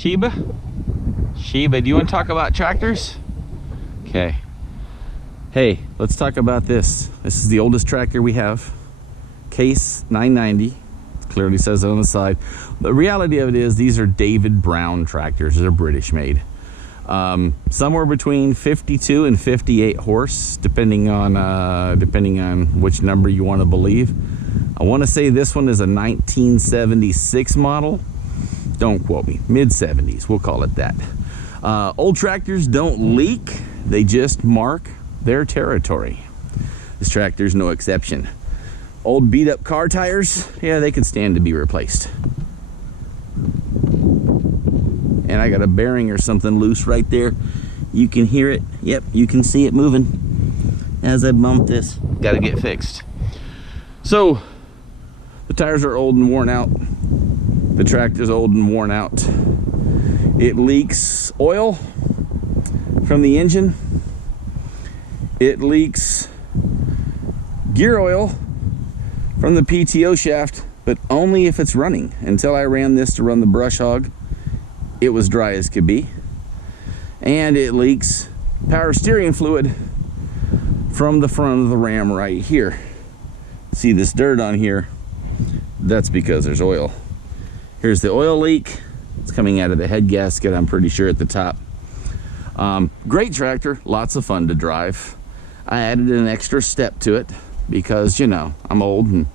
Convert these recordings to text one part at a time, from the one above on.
Sheba? Sheba, do you want to talk about tractors? Okay. Hey, let's talk about this. This is the oldest tractor we have. Case 990. It clearly says it on the side. The reality of it is these are David Brown tractors. They're British made. Somewhere between 52 and 58 horse, depending on which number you want to believe. I want to say this one is a 1976 model. Don't quote me. Mid-70s, we'll call it that. Old tractors don't leak. They just mark their territory. This tractor's no exception. Old beat-up car tires, yeah, they could stand to be replaced. And I got a bearing or something loose right there. You can hear it. Yep, you can see it moving as I bump this. Got to get fixed. So the tires are old and worn out. The tractor's old and worn out. It leaks oil from the engine. It leaks gear oil from the PTO shaft, but only if it's running. Until I ran this to run the brush hog, it was dry as could be. And it leaks power steering fluid from the front of the Ram right here. See this dirt on here? That's because there's oil. Here's the oil leak. It's coming out of the head gasket, I'm pretty sure, at the top. Great tractor, lots of fun to drive. I added an extra step to it because, you know, I'm old and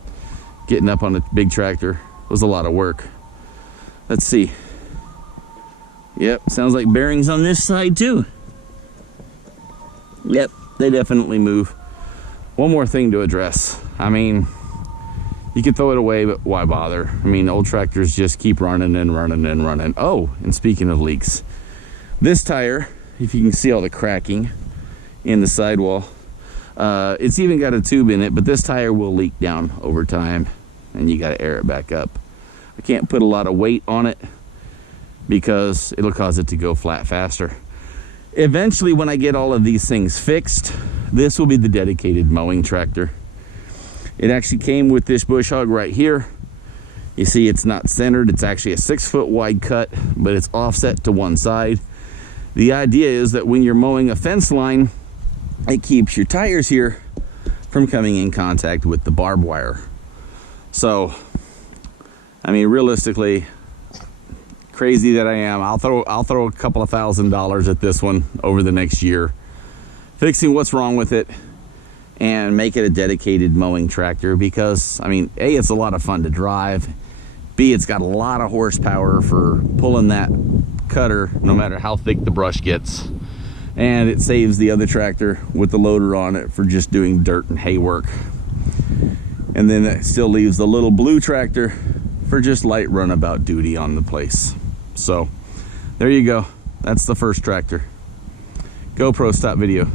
getting up on a big tractor was a lot of work. Let's see. Yep, sounds like bearings on this side too. Yep, they definitely move. One more thing to address. I mean, you could throw it away, but why bother? I mean, old tractors just keep running and running and running. Oh, and speaking of leaks, this tire, if you can see all the cracking in the sidewall, it's even got a tube in it, but this tire will leak down over time and you got to air it back up. I can't put a lot of weight on it because it'll cause it to go flat faster. Eventually, when I get all of these things fixed, this will be the dedicated mowing tractor. It actually came with this bush hog right here. You see it's not centered. It's actually a 6-foot wide cut, but it's offset to one side. The idea is that when you're mowing a fence line, it keeps your tires here from coming in contact with the barbed wire. So, I mean, realistically, crazy that I am, I'll throw a couple of $1,000s at this one over the next year, fixing what's wrong with it and make it a dedicated mowing tractor because, I mean, A, it's a lot of fun to drive. B, it's got a lot of horsepower for pulling that cutter no matter how thick the brush gets. And it saves the other tractor with the loader on it for just doing dirt and hay work. And then it still leaves the little blue tractor for just light runabout duty on the place. So there you go. That's the first tractor. GoPro stop video.